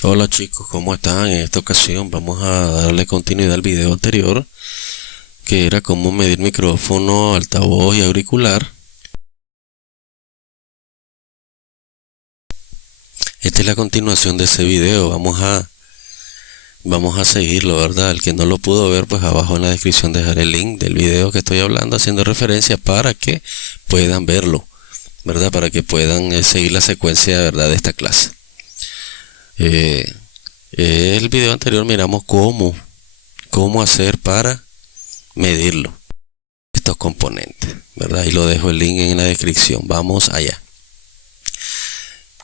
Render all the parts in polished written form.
Hola chicos, ¿cómo están? En esta ocasión vamos a darle continuidad al video anterior, que era cómo medir micrófono, altavoz y auricular. Esta es la continuación de ese video. Vamos a seguirlo, ¿verdad? El que no lo pudo ver, pues abajo en la descripción dejaré el link del video que estoy hablando, haciendo referencia para que puedan verlo, ¿verdad? Para que puedan seguir la secuencia, ¿verdad?, de esta clase. El video anterior miramos cómo hacer para medirlo, estos componentes, ¿verdad? Y lo dejo el link en la descripción. Vamos allá.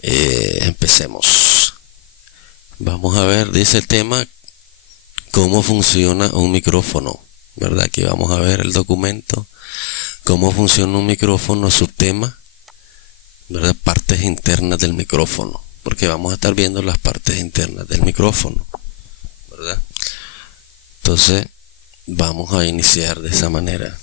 Empecemos. Vamos a ver, dice el tema, cómo funciona un micrófono, ¿verdad? Aquí vamos a ver el documento, cómo funciona un micrófono, subtema, ¿verdad? Partes internas del micrófono, porque vamos a estar viendo las partes internas del micrófono, ¿verdad? Entonces vamos a iniciar de esa manera.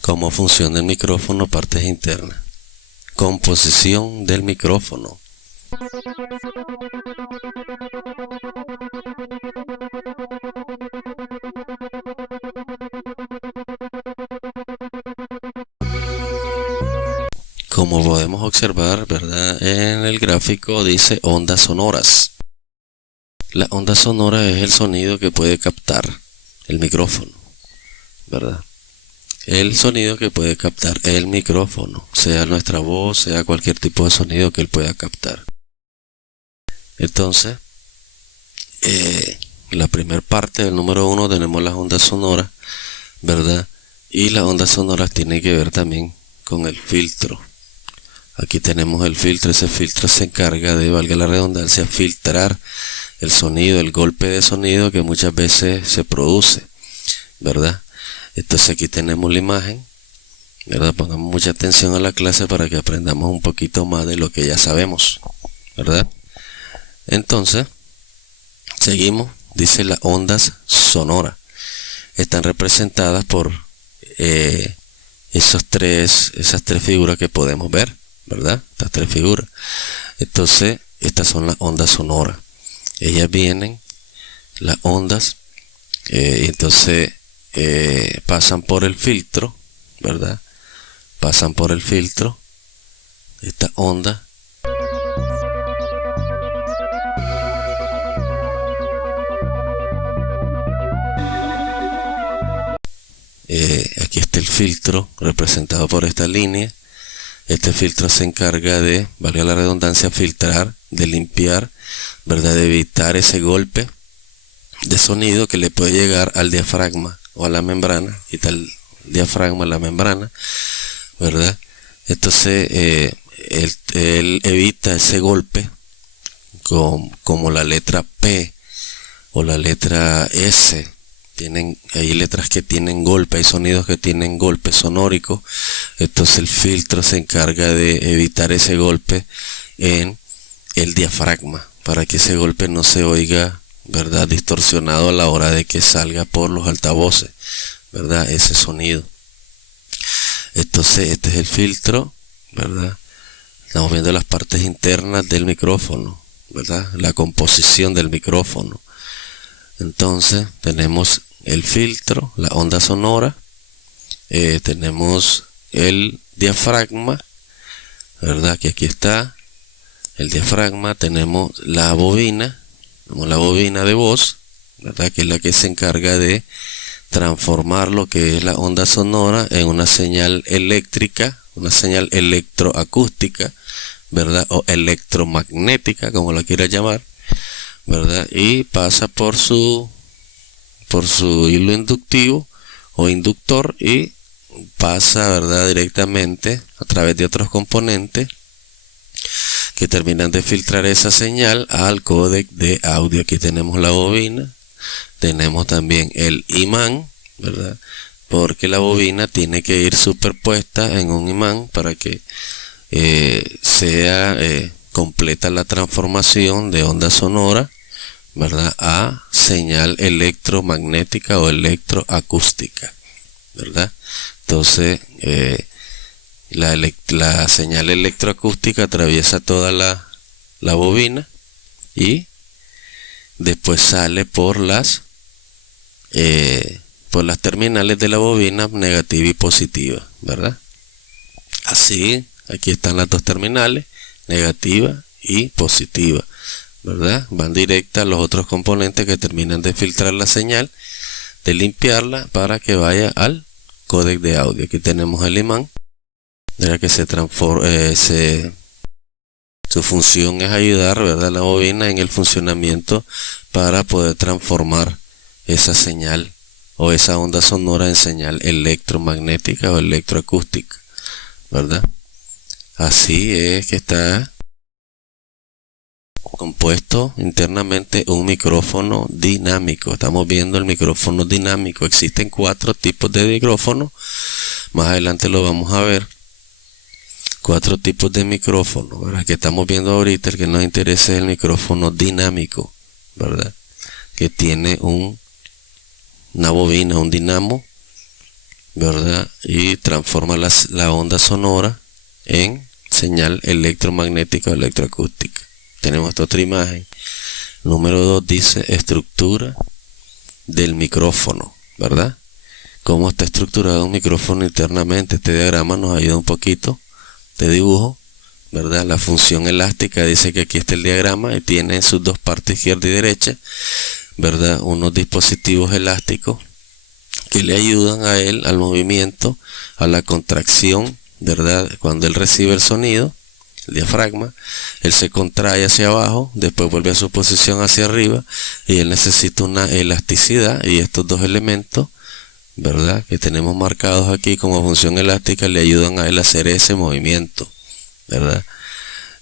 Cómo funciona el micrófono, partes internas. Composición del micrófono. Como podemos observar, ¿verdad?, en el gráfico dice ondas sonoras. La onda sonora es el sonido que puede captar el micrófono, ¿verdad? El sonido que puede captar el micrófono, sea nuestra voz, sea cualquier tipo de sonido que él pueda captar. Entonces, la primera parte del número 1 tenemos las ondas sonoras, ¿verdad? Y las ondas sonoras tienen que ver también con el filtro. Aquí tenemos el filtro. Ese filtro se encarga de, valga la redundancia, filtrar el sonido, el golpe de sonido que muchas veces se produce, ¿verdad? Entonces aquí tenemos la imagen, ¿verdad? Pongamos mucha atención a la clase para que aprendamos un poquito más de lo que ya sabemos, ¿verdad? Entonces, seguimos. Dice las ondas sonoras. Están representadas por esas tres figuras que podemos ver, ¿verdad? Estas tres figuras. Entonces, estas son las ondas sonoras. Ellas vienen, las ondas, entonces pasan por el filtro, ¿verdad? Pasan por el filtro, esta onda. Aquí está el filtro representado por esta línea. Este filtro se encarga de, valga la redundancia, filtrar, de limpiar, ¿verdad? De evitar ese golpe de sonido que le puede llegar al diafragma o a la membrana. Quita el diafragma, la membrana, ¿verdad? Entonces él evita ese golpe como la letra P o la letra S. Hay letras que tienen golpe, hay sonidos que tienen golpe sonórico. Entonces el filtro se encarga de evitar ese golpe en el diafragma, para que ese golpe no se oiga, ¿verdad?, distorsionado a la hora de que salga por los altavoces, ¿verdad?, ese sonido. Entonces este es el filtro, ¿verdad? Estamos viendo las partes internas del micrófono, ¿verdad? La composición del micrófono. Entonces tenemos el filtro, la onda sonora, tenemos el diafragma, ¿verdad? Que aquí está el diafragma, tenemos la bobina de voz, ¿verdad? Que es la que se encarga de transformar lo que es la onda sonora en una señal eléctrica, una señal electroacústica, ¿verdad? O electromagnética, como la quiera llamar, ¿verdad? Y pasa por su hilo inductivo o inductor y pasa, ¿verdad?, directamente a través de otros componentes que terminan de filtrar esa señal al códec de audio. Aquí tenemos la bobina, tenemos también el imán, ¿verdad? Porque la bobina tiene que ir superpuesta en un imán para que sea completa la transformación de onda sonora, ¿verdad?, a señal electromagnética o electroacústica, ¿verdad? Entonces, la señal electroacústica atraviesa toda la bobina y después sale por las terminales de la bobina negativa y positiva, ¿verdad? Así, aquí están las dos terminales, negativa y positiva, ¿verdad? Van directas a los otros componentes que terminan de filtrar la señal, de limpiarla para que vaya al códec de audio. Aquí tenemos el imán, ¿verdad? Que su función es ayudar, ¿verdad?, la bobina en el funcionamiento para poder transformar esa señal o esa onda sonora en señal electromagnética o electroacústica, ¿verdad? Así es que está compuesto internamente un micrófono dinámico. Estamos viendo el micrófono dinámico. Existen 4 tipos de micrófono. Más adelante lo vamos a ver. 4 tipos de micrófono, ¿verdad? Que estamos viendo ahorita. El que nos interesa es el micrófono dinámico, ¿verdad? Que tiene una bobina, un dinamo, ¿verdad? Y transforma la onda sonora en señal electromagnética o electroacústica. Tenemos esta otra imagen. Número 2 dice estructura del micrófono, ¿verdad? Cómo está estructurado un micrófono internamente. Este diagrama nos ayuda un poquito de dibujo, ¿verdad? La función elástica dice que aquí está el diagrama y tiene sus dos partes, izquierda y derecha, ¿verdad? Unos dispositivos elásticos que le ayudan a él al movimiento, a la contracción, ¿verdad? Cuando él recibe el sonido, el diafragma, él se contrae hacia abajo, después vuelve a su posición hacia arriba y él necesita una elasticidad, y estos dos elementos, ¿verdad?, que tenemos marcados aquí como función elástica, le ayudan a él a hacer ese movimiento, ¿verdad?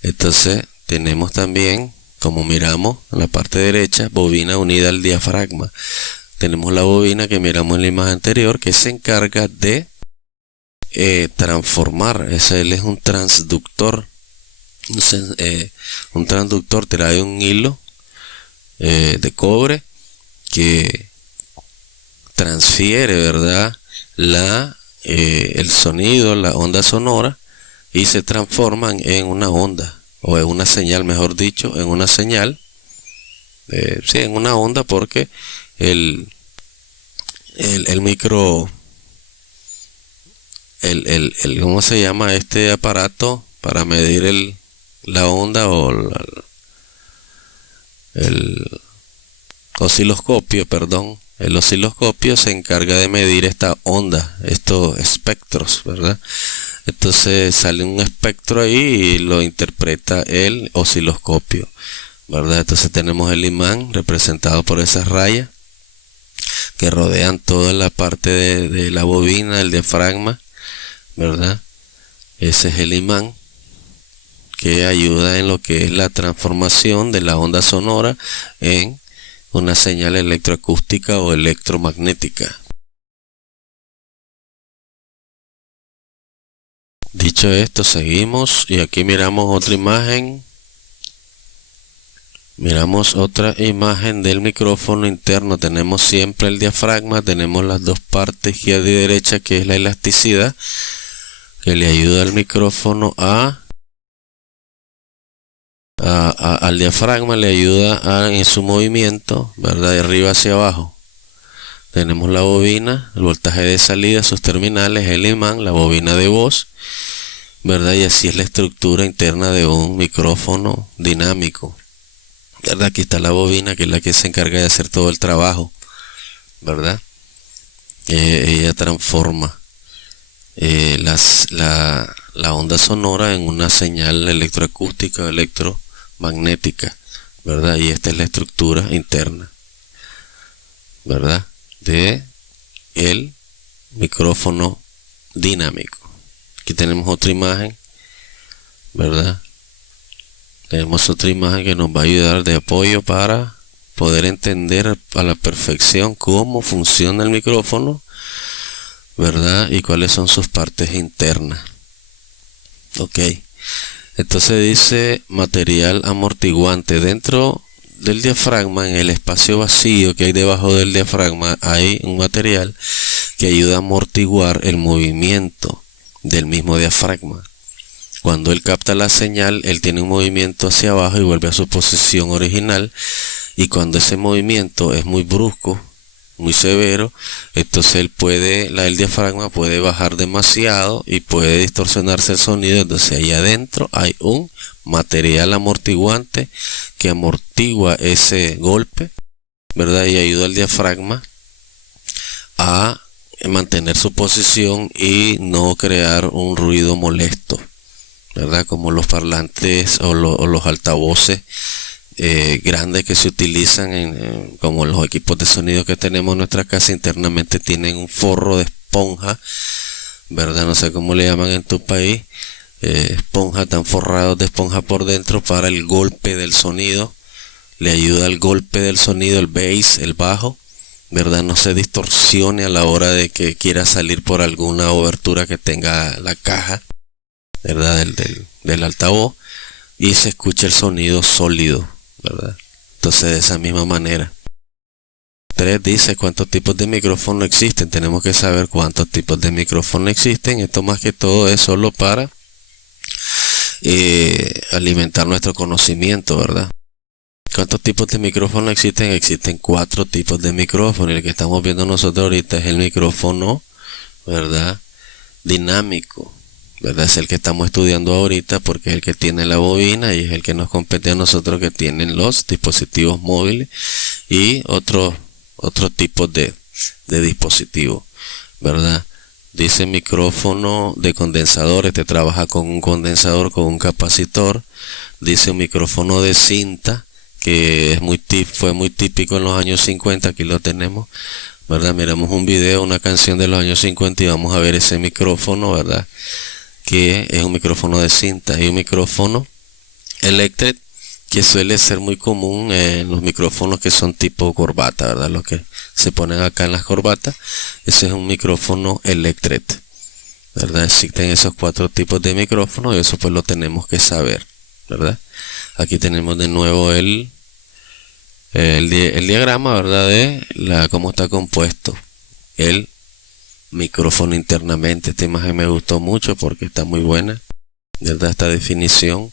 Entonces tenemos también, como miramos en la parte derecha, bobina unida al diafragma. Tenemos la bobina que miramos en la imagen anterior, que se encarga de transformar. Él es un transductor. Un transductor trae un hilo de cobre que transfiere, ¿verdad?, el sonido, la onda sonora, y se transforman en una onda, o en una señal, mejor dicho, en una señal, en una onda, porque el ¿cómo se llama este aparato para medir la onda, o el osciloscopio, perdón? El osciloscopio se encarga de medir esta onda, estos espectros, ¿verdad? Entonces sale un espectro ahí y lo interpreta el osciloscopio, ¿verdad? Entonces tenemos el imán representado por esas rayas que rodean toda la parte de la bobina, el diafragma, ¿verdad? Ese es el imán que ayuda en lo que es la transformación de la onda sonora en una señal electroacústica o electromagnética. Dicho esto, seguimos y aquí miramos otra imagen. Miramos otra imagen del micrófono interno. Tenemos siempre el diafragma, tenemos las dos partes, izquierda y derecha, que es la elasticidad, que le ayuda al micrófono al diafragma, le ayuda en su movimiento, ¿verdad?, de arriba hacia abajo. Tenemos la bobina, el voltaje de salida, sus terminales, el imán, la bobina de voz, ¿verdad? Y así es la estructura interna de un micrófono dinámico, ¿verdad? Aquí está la bobina, que es la que se encarga de hacer todo el trabajo, ¿verdad? Ella transforma la onda sonora en una señal electroacústica o electromagnética, ¿verdad? Y esta es la estructura interna, ¿verdad? De el micrófono dinámico. Aquí tenemos otra imagen, ¿verdad? Tenemos otra imagen que nos va a ayudar de apoyo para poder entender a la perfección cómo funciona el micrófono, ¿verdad? Y cuáles son sus partes internas. Ok. Entonces dice material amortiguante. Dentro del diafragma, en el espacio vacío que hay debajo del diafragma, hay un material que ayuda a amortiguar el movimiento del mismo diafragma. Cuando él capta la señal, él tiene un movimiento hacia abajo y vuelve a su posición original. Y cuando ese movimiento es muy brusco, muy severo, entonces el diafragma puede bajar demasiado y puede distorsionarse el sonido. Entonces ahí adentro hay un material amortiguante que amortigua ese golpe, ¿verdad? Y ayuda al diafragma a mantener su posición y no crear un ruido molesto, ¿verdad? Como los parlantes o los altavoces grandes que se utilizan como los equipos de sonido que tenemos en nuestra casa, internamente tienen un forro de esponja, ¿verdad? No sé cómo le llaman en tu país, esponja, tan forrados de esponja por dentro para el golpe del sonido. Le ayuda al golpe del sonido, el bass, el bajo, ¿verdad? No se distorsione a la hora de que quiera salir por alguna obertura que tenga la caja, ¿verdad? Del altavoz, y se escucha el sonido sólido, ¿verdad? Entonces de esa misma manera. 3 dice cuántos tipos de micrófono existen. Tenemos que saber cuántos tipos de micrófono existen. Esto más que todo es solo para alimentar nuestro conocimiento, ¿verdad? ¿Cuántos tipos de micrófono existen? Existen 4 tipos de micrófono. El que estamos viendo nosotros ahorita es el micrófono, ¿verdad? Dinámico, ¿verdad? Es el que estamos estudiando ahorita porque es el que tiene la bobina y es el que nos compete a nosotros, que tienen los dispositivos móviles y otros tipos de dispositivos, ¿verdad? Dice micrófono de condensador. Este trabaja con un condensador, con un capacitor. Dice un micrófono de cinta, que fue muy típico en los años 50. Aquí lo tenemos, ¿verdad? Miramos un video, una canción de los años 50 y vamos a ver ese micrófono, ¿verdad? Que es un micrófono de cinta. Y un micrófono eléctrico, que suele ser muy común en los micrófonos que son tipo corbata, ¿verdad? Los que se ponen acá en las corbatas. Ese es un micrófono eléctrico, ¿verdad? Existen esos 4 tipos de micrófonos y eso pues lo tenemos que saber, ¿verdad? Aquí tenemos de nuevo el diagrama, ¿verdad? De cómo está compuesto el micrófono internamente. Esta imagen me gustó mucho porque está muy buena, ¿verdad? Esta definición,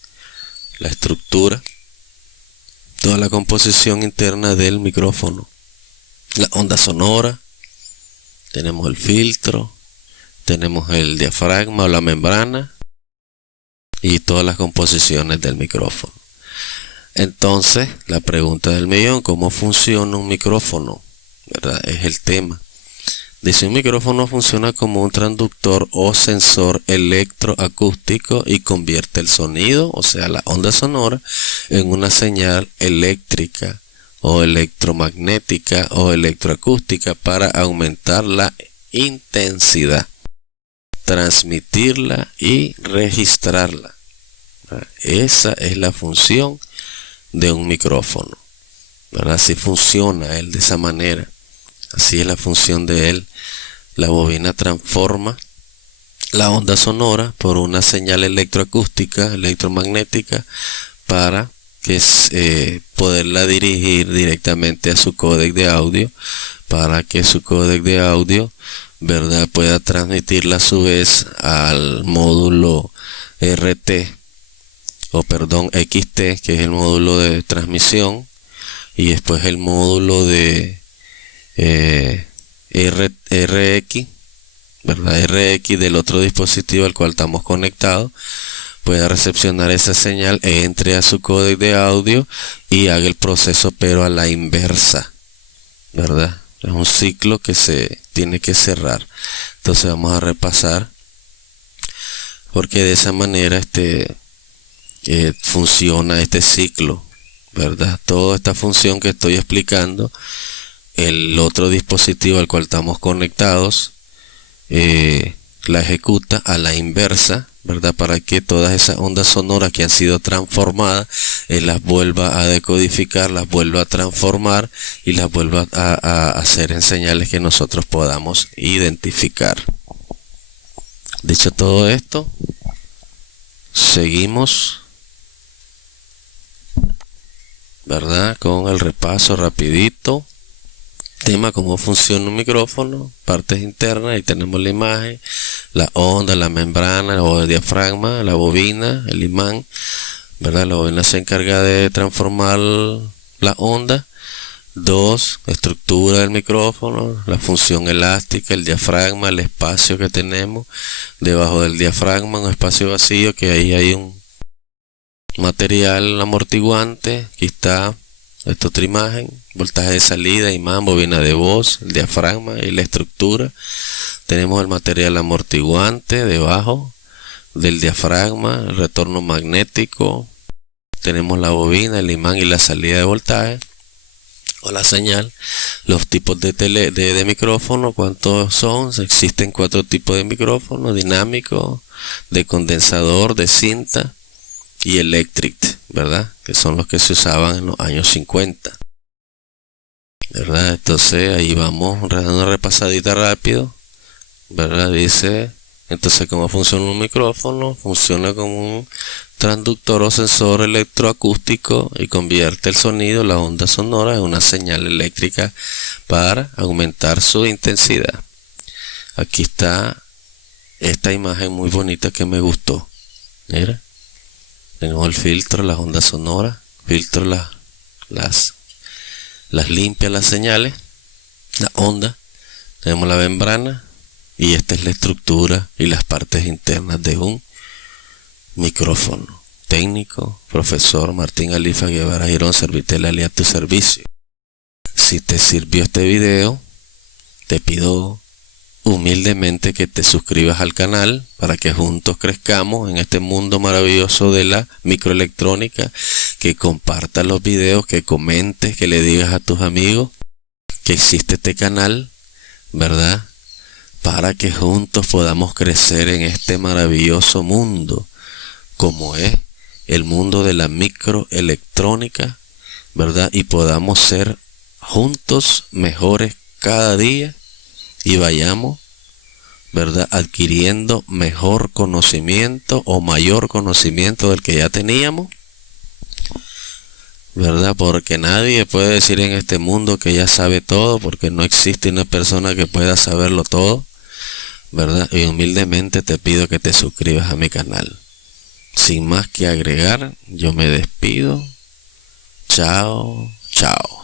la estructura, toda la composición interna del micrófono, la onda sonora, tenemos el filtro, tenemos el diafragma o la membrana y todas las composiciones del micrófono. Entonces, la pregunta del millón: ¿cómo funciona un micrófono? ¿Verdad? Es el tema. Dice: un micrófono funciona como un transductor o sensor electroacústico y convierte el sonido, o sea, la onda sonora, en una señal eléctrica o electromagnética o electroacústica para aumentar la intensidad, transmitirla y registrarla. Esa es la función de un micrófono, ¿verdad? Así funciona él, de esa manera. Así es la función de él. La bobina transforma la onda sonora por una señal electroacústica, electromagnética, para que poderla dirigir directamente a su códec de audio, para que su códec de audio, ¿verdad?, pueda transmitirla a su vez al módulo XT, que es el módulo de transmisión, y después el módulo de RX, ¿verdad? RX del otro dispositivo al cual estamos conectados pueda recepcionar esa señal, entre a su códec de audio y haga el proceso, pero a la inversa, ¿verdad? Es un ciclo que se tiene que cerrar. Entonces vamos a repasar, porque de esa manera funciona este ciclo, ¿verdad? Toda esta función que estoy explicando, el otro dispositivo al cual estamos conectados la ejecuta a la inversa, ¿verdad? Para que todas esas ondas sonoras que han sido transformadas, las vuelva a decodificar, las vuelva a transformar y las vuelva a hacer en señales que nosotros podamos identificar. Dicho todo esto, seguimos, ¿verdad? Con el repaso rapidito. Tema: cómo funciona un micrófono, partes internas. Ahí tenemos la imagen, la onda, la membrana o el diafragma, la bobina, el imán, ¿verdad? La bobina se encarga de transformar la onda. 2, estructura del micrófono, la función elástica, el diafragma, el espacio que tenemos debajo del diafragma, un espacio vacío que ahí hay un material amortiguante. Aquí está esta otra imagen: voltaje de salida, imán, bobina de voz, el diafragma y la estructura. Tenemos el material amortiguante debajo del diafragma, el retorno magnético. Tenemos la bobina, el imán y la salida de voltaje o la señal. Los tipos de micrófono, ¿cuántos son? Existen 4 tipos de micrófono: dinámico, de condensador, de cinta y electric, ¿verdad? Que son los que se usaban en los años 50, ¿verdad? Entonces ahí vamos dando una repasadita rápido, ¿verdad? Dice, entonces, ¿cómo funciona un micrófono? Funciona como un transductor o sensor electroacústico y convierte el sonido, la onda sonora, en una señal eléctrica para aumentar su intensidad. Aquí está esta imagen muy bonita que me gustó. Mira. Tenemos el filtro, las ondas sonoras, filtro las limpia las señales, la onda. Tenemos la membrana y esta es la estructura y las partes internas de un micrófono. Técnico, profesor Martín Alifa Guevara Girón, Servitel Ali, a tu servicio. Si te sirvió este video, te pido humildemente que te suscribas al canal para que juntos crezcamos en este mundo maravilloso de la microelectrónica, que compartas los videos, que comentes, que le digas a tus amigos que existe este canal, ¿verdad? Para que juntos podamos crecer en este maravilloso mundo, como es el mundo de la microelectrónica, ¿verdad? Y podamos ser juntos mejores cada día y vayamos, ¿verdad?, adquiriendo mejor conocimiento o mayor conocimiento del que ya teníamos, ¿verdad? Porque nadie puede decir en este mundo que ya sabe todo, porque no existe una persona que pueda saberlo todo, ¿verdad? Y humildemente te pido que te suscribas a mi canal. Sin más que agregar, yo me despido. Chao, chao.